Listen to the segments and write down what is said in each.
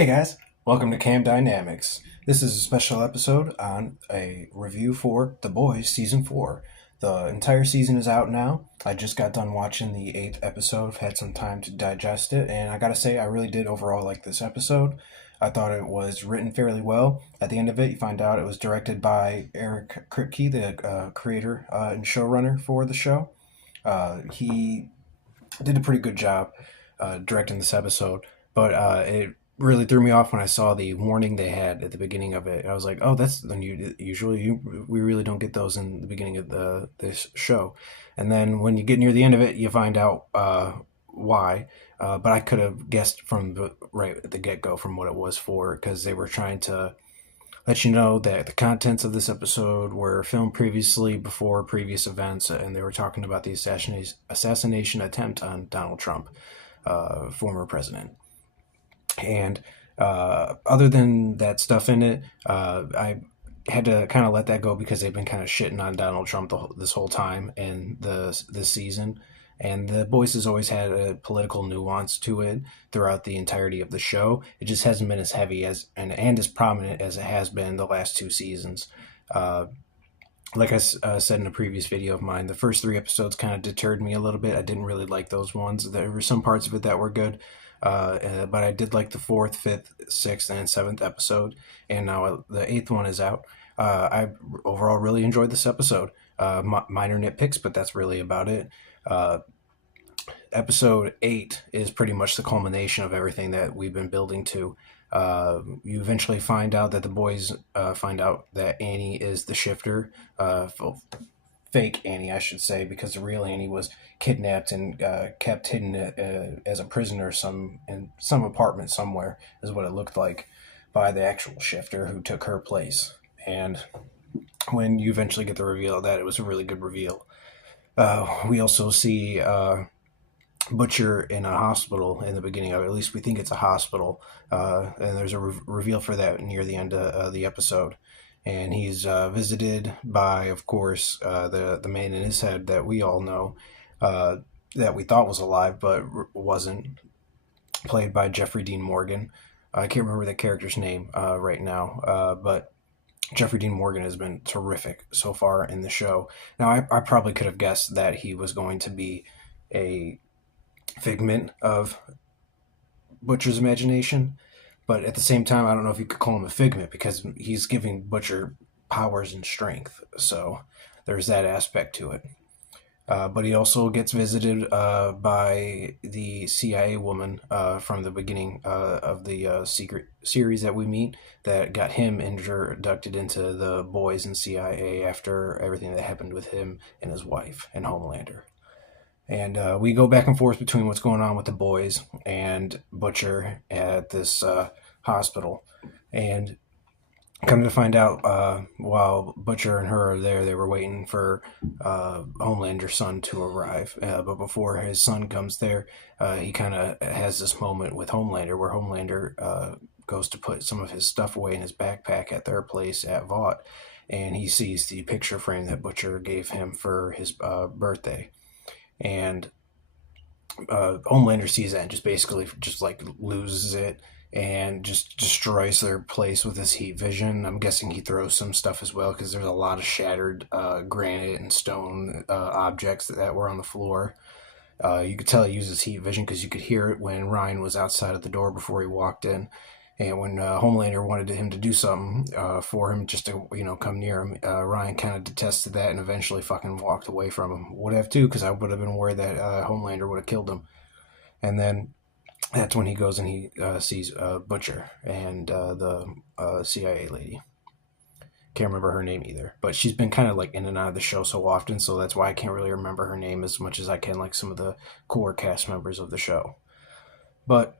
Hey guys, welcome to C.A.M Dynamics. This is a special episode on a review for The Boys Season 4. The entire season is out now. I just got done watching the 8th episode. I've had some time to digest it, and I gotta say, I really did overall like this episode. I thought it was written fairly well. At the end of it, you find out it was directed by Eric Kripke, the creator and showrunner for the show. He did a pretty good job directing this episode, but it really threw me off when I saw the warning they had at the beginning of it. I was like, "Oh, that's we really don't get those in the beginning of this show," and then when you get near the end of it, you find out why. But I could have guessed from right at the get go from what it was for, because they were trying to let you know that the contents of this episode were filmed previously before previous events, and they were talking about the assassination attempt on Donald Trump, former president. And other than that stuff in it, I had to kind of let that go because they've been kind of shitting on Donald Trump this whole time in this season. And The Boys has always had a political nuance to it throughout the entirety of the show. It just hasn't been as heavy and as prominent as it has been the last two seasons. Like I said in a previous video of mine, the first three episodes kind of deterred me a little bit. I didn't really like those ones. There were some parts of it that were good, but I did like the fourth, fifth, sixth, and seventh episode, and now the eighth one is out. I overall really enjoyed this episode. Minor nitpicks, but that's really about it. Episode 8 is pretty much the culmination of everything that we've been building to. You eventually find out that the boys find out that Annie is the shifter. Fake Annie, I should say, because the real Annie was kidnapped and kept hidden as a prisoner in some apartment somewhere, is what it looked like, by the actual shifter who took her place. And when you eventually get the reveal of that, it was a really good reveal. We also see Butcher in a hospital in the beginning of it. At least we think it's a hospital. And there's a reveal for that near the end of the episode. And he's visited by, of course, the man in his head that we all know, that we thought was alive but wasn't, played by Jeffrey Dean Morgan. I can't remember the character's name right now, but Jeffrey Dean Morgan has been terrific so far in the show. Now, I probably could have guessed that he was going to be a figment of Butcher's imagination, but at the same time, I don't know if you could call him a figment because he's giving Butcher powers and strength. So there's that aspect to it. But he also gets visited by the CIA woman from the beginning of the secret series that we meet, that got him inducted into the boys and CIA after everything that happened with him and his wife and Homelander. And we go back and forth between what's going on with the boys and Butcher at this hospital. And come to find out, while Butcher and her are there, they were waiting for Homelander's son to arrive. But before his son comes there, he kind of has this moment with Homelander where Homelander goes to put some of his stuff away in his backpack at their place at Vought. And he sees the picture frame that Butcher gave him for his birthday. And Homelander sees that and just basically just like loses it and just destroys their place with his heat vision. I'm guessing he throws some stuff as well because there's a lot of shattered granite and stone objects that were on the floor. You could tell he uses heat vision because you could hear it when Ryan was outside of the door before he walked in. And when Homelander wanted him to do something for him, just to come near him, Ryan kind of detested that and eventually fucking walked away from him. Would have too, because I would have been worried that Homelander would have killed him. And then that's when he goes and he sees Butcher and the CIA lady. Can't remember her name either, but she's been kind of like in and out of the show so often, so that's why I can't really remember her name as much as I can like some of the core cast members of the show. But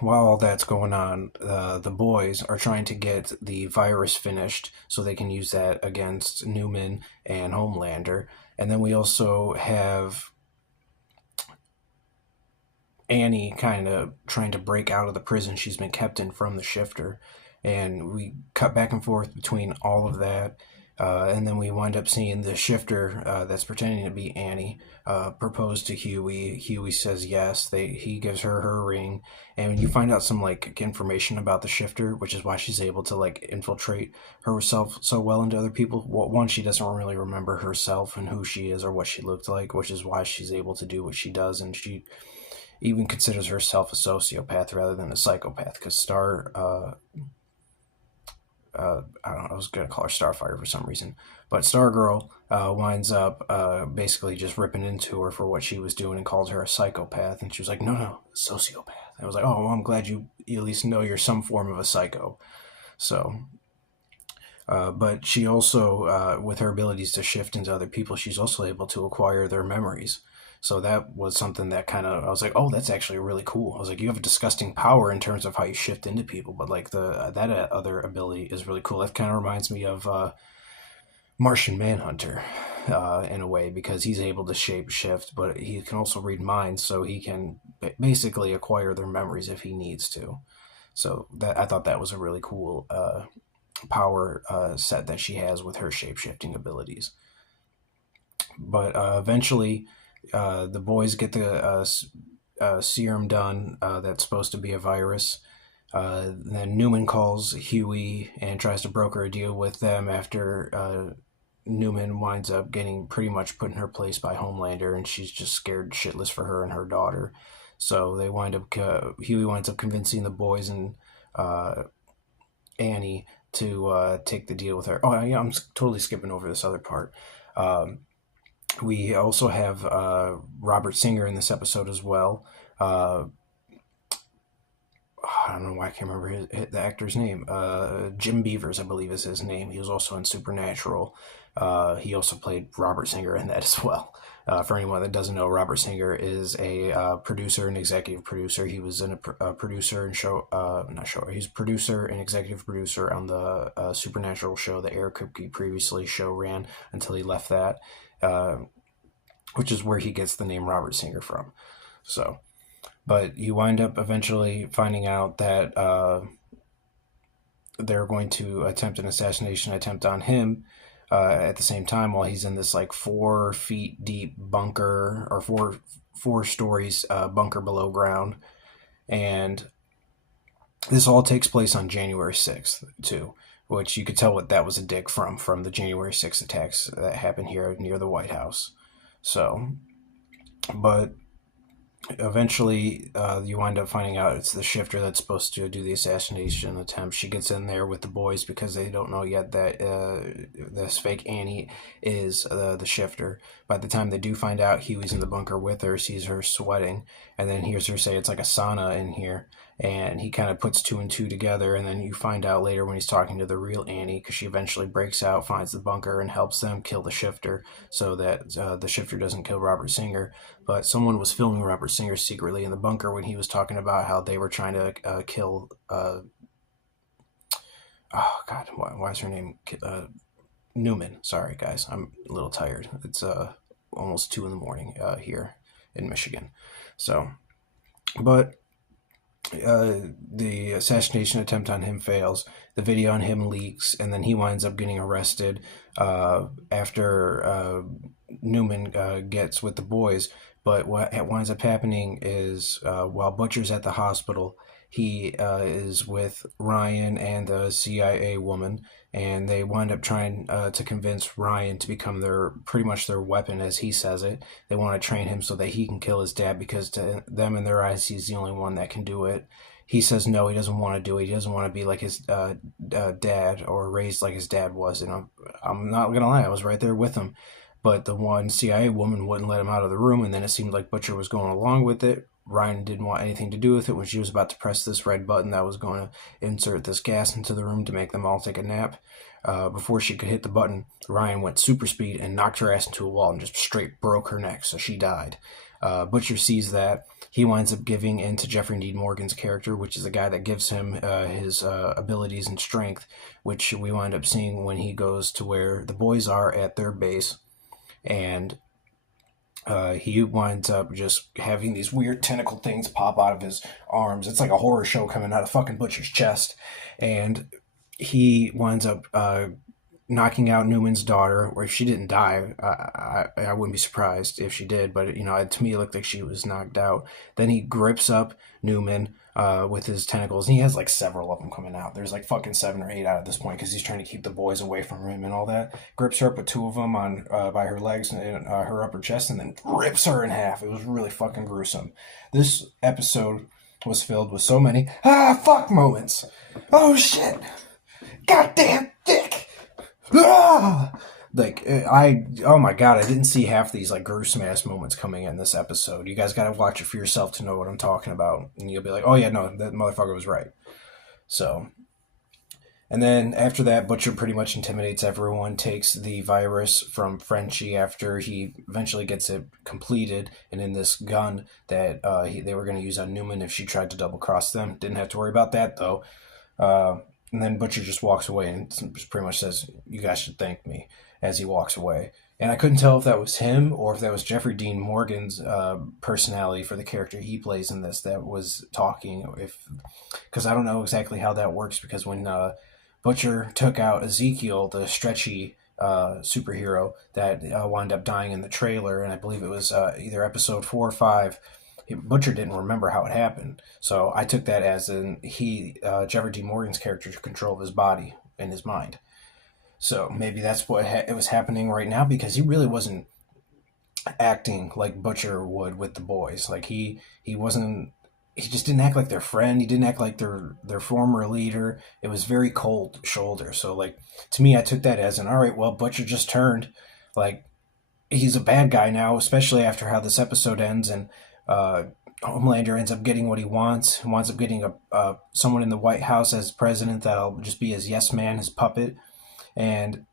while all that's going on, the boys are trying to get the virus finished so they can use that against Newman and Homelander. And then we also have Annie kind of trying to break out of the prison she's been kept in from the shifter. And we cut back and forth between all of that. And then we wind up seeing the shifter that's pretending to be Annie propose to Huey. Huey says yes. He gives her her ring, and you find out some like information about the shifter, which is why she's able to like infiltrate herself so well into other people. Well, one, she doesn't really remember herself and who she is or what she looked like, which is why she's able to do what she does, and she even considers herself a sociopath rather than a psychopath. Because I don't know, I was going to call her Starfire for some reason. But Stargirl winds up basically just ripping into her for what she was doing and calls her a psychopath. And she was like, no, no, sociopath. And I was like, oh, well, I'm glad you at least know you're some form of a psycho. So, but she also, with her abilities to shift into other people, she's also able to acquire their memories. So that was something that kind of I was like, oh, that's actually really cool. I was like, you have a disgusting power in terms of how you shift into people, but like the that other ability is really cool. That kind of reminds me of Martian Manhunter in a way because he's able to shape shift, but he can also read minds, so he can basically acquire their memories if he needs to. So that I thought that was a really cool power set that she has with her shape shifting abilities. But eventually, the boys get the serum done that's supposed to be a virus. Then Newman calls Huey and tries to broker a deal with them after Newman winds up getting pretty much put in her place by Homelander, and she's just scared shitless for her and her daughter. So they wind up Huey winds up convincing the boys and Annie to take the deal with her. Oh yeah, I'm totally skipping over this other part. We also have Robert Singer in this episode as well. I don't know why I can't remember the actor's name. Jim Beavers, I believe, is his name. He was also in Supernatural. He also played Robert Singer in that as well. For anyone that doesn't know, Robert Singer is a producer and executive producer. He was a producer and not show. He's producer and executive producer on the Supernatural show that Eric Kripke previously show ran until he left that, which is where he gets the name Robert Singer from. So. But you wind up eventually finding out that they're going to attempt an assassination attempt on him at the same time while he's in this like 4 feet deep bunker or four stories bunker below ground. And this all takes place on January 6th, too, which you could tell what that was a dig from the January 6th attacks that happened here near the White House. So, but eventually you wind up finding out it's the shifter that's supposed to do the assassination attempt. She gets in there with the boys because they don't know yet that this fake Annie is the shifter. By the time they do find out, Huey's in the bunker with her, sees her sweating, and then hears her say it's like a sauna in here, and he kind of puts two and two together. And then you find out later when he's talking to the real Annie, because she eventually breaks out, finds the bunker, and helps them kill the shifter so that the shifter doesn't kill Robert Singer. But someone was filming Robert Singer secretly in the bunker when he was talking about how they were trying to kill. Oh God, why is her name Newman? Sorry, guys, I'm a little tired. It's almost 2 a.m. here in Michigan. So, but the assassination attempt on him fails. The video on him leaks, and then he winds up getting arrested after Newman gets with the boys. But what winds up happening is while Butcher's at the hospital, he is with Ryan and the CIA woman, and they wind up trying to convince Ryan to become pretty much their weapon, as he says it. They want to train him so that he can kill his dad, because to them, in their eyes, he's the only one that can do it. He says no, he doesn't want to do it. He doesn't want to be like his dad or raised like his dad was. And I'm not going to lie, I was right there with him. But the one CIA woman wouldn't let him out of the room, and then it seemed like Butcher was going along with it. Ryan didn't want anything to do with it when she was about to press this red button that was going to insert this gas into the room to make them all take a nap. Before she could hit the button, Ryan went super speed and knocked her ass into a wall and just straight broke her neck, so she died. Butcher sees that. He winds up giving in to Jeffrey Dean Morgan's character, which is the guy that gives him his abilities and strength, which we wind up seeing when he goes to where the boys are at their base. And he winds up just having these weird tentacle things pop out of his arms. It's like a horror show coming out of fucking Butcher's chest. And he winds up knocking out Newman's daughter, or if she didn't die, I wouldn't be surprised if she did. But to me, it looked like she was knocked out. Then he grips up Newman with his tentacles, and he has like several of them coming out. There's like fucking 7 or 8 out at this point because he's trying to keep the boys away from him and all that. Grips her up with 2 of them on by her legs and her upper chest, and then rips her in half. It was really fucking gruesome. This episode was filled with so many fuck moments. Oh shit! Goddamn dick! Ah! Oh my god, I didn't see half these like gruesome ass moments coming in this episode. You guys gotta watch it for yourself to know what I'm talking about, and you'll be like, oh yeah, no, that motherfucker was right. So, and then after that, Butcher pretty much intimidates everyone, takes the virus from Frenchie after he eventually gets it completed, and in this gun that they were going to use on Newman if she tried to double cross them. Didn't have to worry about that though. And then Butcher just walks away and pretty much says, "You guys should thank me," as he walks away. And I couldn't tell if that was him or if that was Jeffrey Dean Morgan's personality for the character he plays in this that was talking. Because I don't know exactly how that works. Because when Butcher took out Ezekiel, the stretchy superhero that wound up dying in the trailer, and I believe it was either episode 4 or 5. Butcher didn't remember how it happened, so I took that as Jeffrey D. Morgan's character took control of his body and his mind. So maybe that's what it was happening right now, because he really wasn't acting like Butcher would with the boys. Like he wasn't. He just didn't act like their friend. He didn't act like their former leader. It was very cold shoulder. So like to me, I took that as all right. Well, Butcher just turned. Like he's a bad guy now, especially after how this episode ends and. Homelander ends up getting what he wants. He winds up getting someone in the White House as president that'll just be his yes man, his puppet, and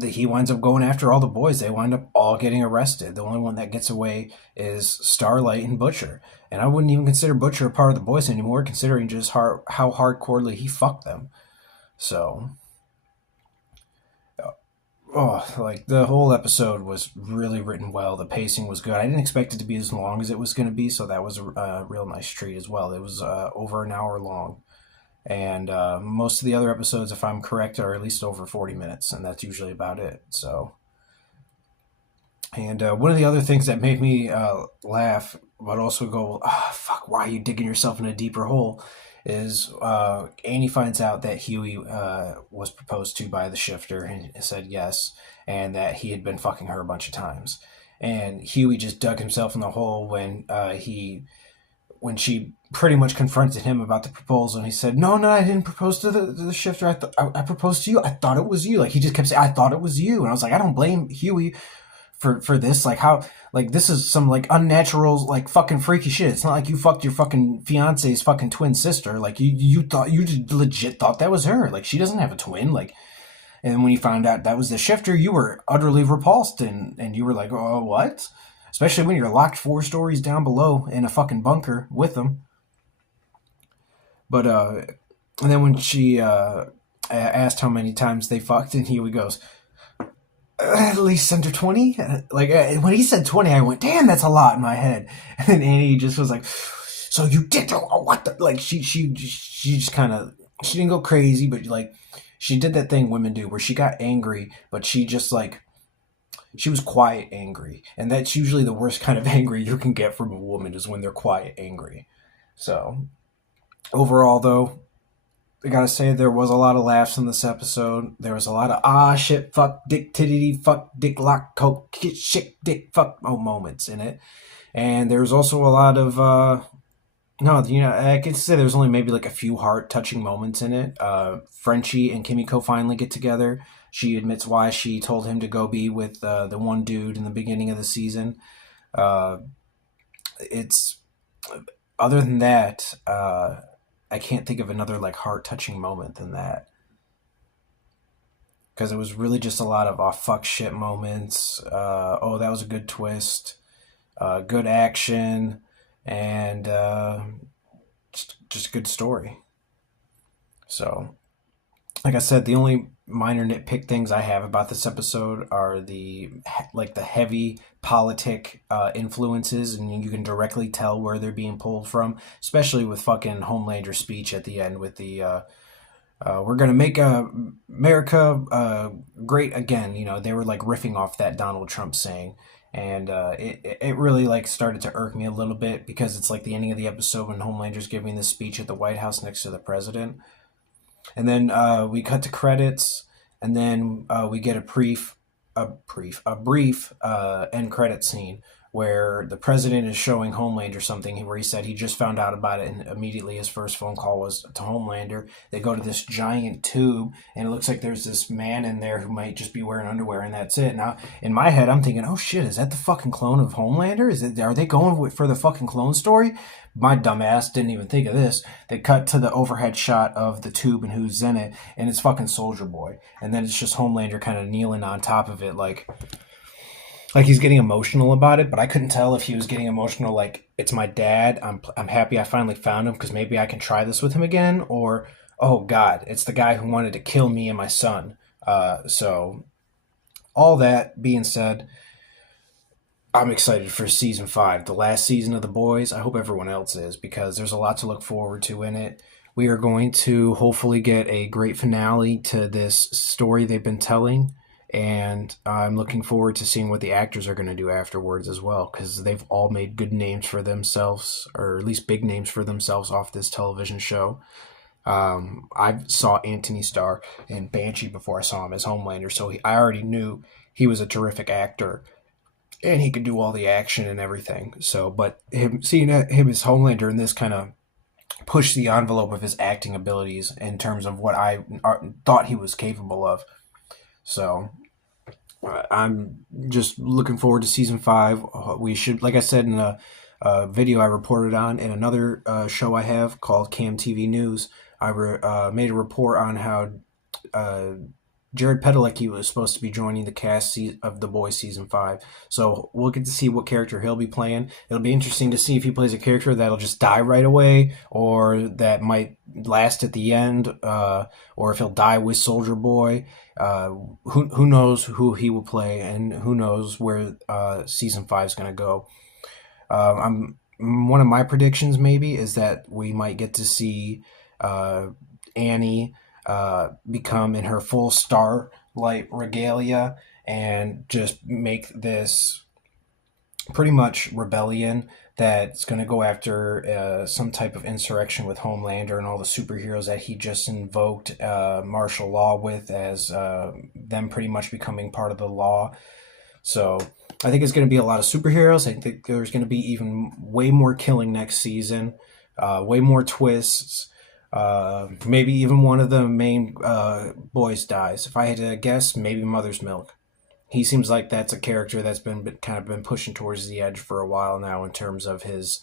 he winds up going after all the boys. They wind up all getting arrested. The only one that gets away is Starlight and Butcher, and I wouldn't even consider Butcher a part of the boys anymore, considering just how hardcorely he fucked them. So. Like the whole episode was really written well. The pacing was good. I didn't expect it to be as long as it was going to be, so that was a real nice treat as well. It was over an hour long, and most of the other episodes, if I'm correct, are at least over 40 minutes, and that's usually about it. So, and one of the other things that made me laugh, but also go, fuck, why are you digging yourself in a deeper hole? Is Annie finds out that Huey was proposed to by the shifter and said yes, and that he had been fucking her a bunch of times. And Huey just dug himself in the hole when she pretty much confronted him about the proposal, and he said, no, I didn't propose to the shifter. I proposed to you. I thought it was you. Like he just kept saying, I thought it was you. And I was like, I don't blame Huey for this. Like how, like this is some like unnatural, like fucking freaky shit. It's not like you fucked your fucking fiance's fucking twin sister. Like you legit thought that was her. Like she doesn't have a twin. Like, and when you found out that was the shifter, you were utterly repulsed and you were like, oh, what? Especially when you're locked 4 stories down below in a fucking bunker with them. But and then when she asked how many times they fucked, and Huey goes, at least under 20. Like when he said 20, I went, damn, that's a lot in my head. And Annie just was like, so you did what the, like she just kind of, she didn't go crazy, but like she did that thing women do where she got angry, but she just like, she was quiet angry, and that's usually the worst kind of angry you can get from a woman, is when they're quiet angry. So overall though, I gotta say, there was a lot of laughs in this episode. There was a lot of shit, fuck, dick, titty, fuck, dick, lock, coke, shit, dick, fuck, moments in it. And there was also a lot of, I can say there was only maybe like a few heart-touching moments in it. Frenchie and Kimiko finally get together. She admits why she told him to go be with the one dude in the beginning of the season. It's, other than that, I can't think of another like heart-touching moment than that, because it was really just a lot of fuck shit moments. That was a good twist, good action, and just a good story. So, like I said, the only minor nitpick things I have about this episode are the heavy politic influences, and you can directly tell where they're being pulled from, especially with fucking Homelander's speech at the end with the we're gonna make America, great again. You know, they were like riffing off that Donald Trump saying, and it really like started to irk me a little bit because it's like the ending of the episode when Homelander's giving this speech at the White House next to the president, and then we cut to credits, and then we get a brief end credit scene where the president is showing Homelander something where he said he just found out about it, and immediately his first phone call was to Homelander. They go to this giant tube, and it looks like there's this man in there who might just be wearing underwear, and that's it. Now, in my head, I'm thinking, oh shit, is that the fucking clone of Homelander? Are they going for the fucking clone story? My dumbass didn't even think of this. They cut to the overhead shot of the tube and who's in it, and it's fucking Soldier Boy. And then it's just Homelander kind of kneeling on top of it, like he's getting emotional about it. But I couldn't tell if he was getting emotional, like it's my dad. I'm happy I finally found him because maybe I can try this with him again, or oh god, it's the guy who wanted to kill me and my son. So all that being said, I'm excited for season 5, the last season of The Boys. I hope everyone else is because there's a lot to look forward to in it. We are going to hopefully get a great finale to this story they've been telling, and I'm looking forward to seeing what the actors are going to do afterwards as well because they've all made good names for themselves, or at least big names for themselves off this television show. I saw Anthony Starr in Banshee before I saw him as Homelander, so I already knew he was a terrific actor and he could do all the action and everything. So, but seeing him as Homelander in this kind of pushed the envelope of his acting abilities in terms of what I thought he was capable of. So, I'm just looking forward to season 5. We should, like I said in a video I reported on in another show I have called C.A.M News, I made a report on how uh, Jared Padalecki was supposed to be joining the cast of The Boys season 5. So we'll get to see what character he'll be playing. It'll be interesting to see if he plays a character that'll just die right away, or that might last at the end, or if he'll die with Soldier Boy. Who knows who he will play, and who knows where season 5 is going to go. I'm One of my predictions maybe is that we might get to see Annie become in her full starlight regalia and just make this pretty much rebellion that's going to go after some type of insurrection with Homelander and all the superheroes that he just invoked martial law with, as them pretty much becoming part of the law. So I think it's going to be a lot of superheroes. I think there's going to be even way more killing next season, way more twists. Maybe even one of the main boys dies. If I had to guess, maybe Mother's Milk. He seems like that's a character that's been kind of been pushing towards the edge for a while now in terms of his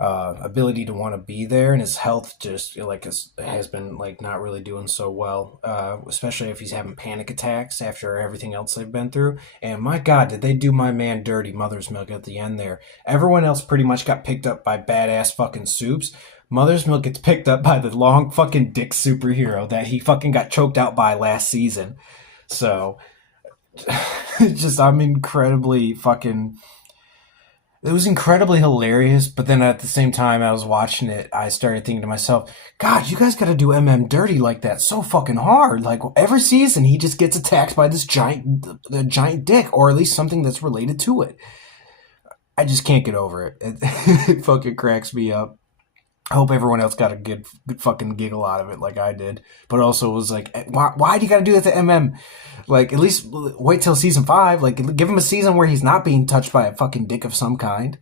ability to want to be there, and his health just like has been like not really doing so well, especially if he's having panic attacks after everything else they've been through. And my god, did they do my man dirty, Mother's Milk, at the end there. Everyone else pretty much got picked up by badass fucking soups. Mother's Milk gets picked up by the long fucking dick superhero that he fucking got choked out by last season. So just I'm incredibly fucking it was incredibly hilarious, but then at the same time I was watching it, I started thinking to myself, God, you guys gotta do dirty like that so fucking hard. Like every season he just gets attacked by this giant dick, or at least something that's related to it. I just can't get over it. It fucking cracks me up. I hope everyone else got a good fucking giggle out of it like I did. But also it was like, why do you gotta do that to MM? Like, at least wait till season 5. Like, give him a season where he's not being touched by a fucking dick of some kind.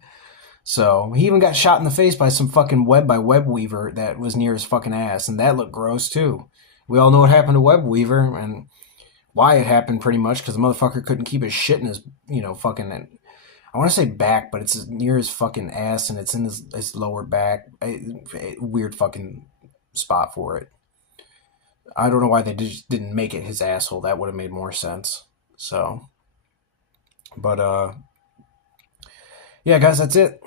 So, he even got shot in the face by some fucking web weaver that was near his fucking ass. And that looked gross, too. We all know what happened to Web Weaver and why it happened pretty much. Because the motherfucker couldn't keep his shit in his, fucking... I want to say back, but it's near his fucking ass and it's in his lower back. Weird fucking spot for it. I don't know why they just didn't make it his asshole. That would have made more sense. So, but yeah, guys, that's it.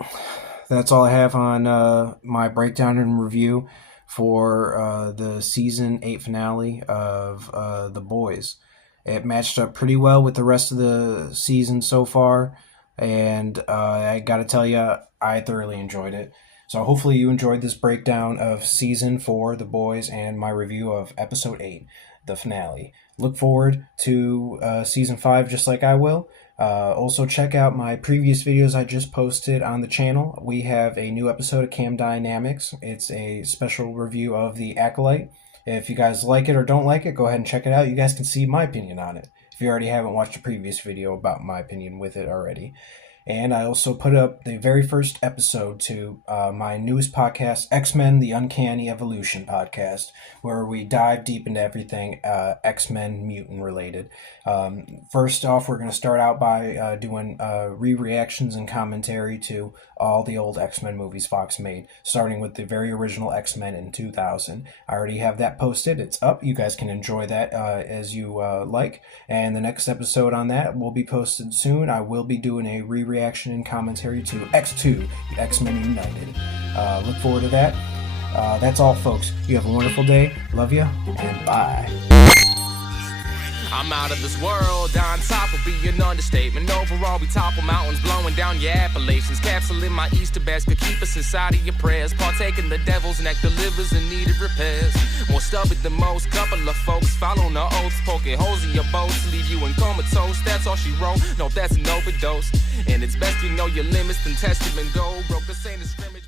That's all I have on my breakdown and review for the season 8 finale of The Boys. It matched up pretty well with the rest of the season so far, and I gotta tell you, I thoroughly enjoyed it. So hopefully you enjoyed this breakdown of season 4, The Boys, and my review of episode 8. the finale. Look forward to season 5 just like I will. Also, check out my previous videos I just posted on the channel. We have a new episode of C.A.M Dynamics. It's a special review of The Acolyte. If you guys like it or don't like it, go ahead and check it out. You guys can see my opinion on it if you already haven't watched a previous video about my opinion with it already. And I also put up the very first episode to my newest podcast, X-Men The Uncanny Evolution podcast, where we dive deep into everything X-Men mutant related. First off, we're going to start out by doing re-reactions and commentary to all the old X-Men movies Fox made, starting with the very original X-Men in 2000. I already have that posted. It's up. You guys can enjoy that as you like. And the next episode on that will be posted soon. I will be doing a reaction and commentary to X2, X-Men United. Look forward to that. That's all, folks. You have a wonderful day. Love you, and bye. I'm out of this world, on top will be an understatement. Overall, we topple mountains, blowing down your Appalachians. Capsule in my Easter basket, keep us inside of your prayers. Partaking the devil's nectar, livers in needed repairs. More stubborn than most, couple of folks following the oaths, poking holes in your boats, leave you in comatose. That's all she wrote, no, that's an overdose. And it's best you know your limits, then test them and go. Broke this ain't a scrimmage.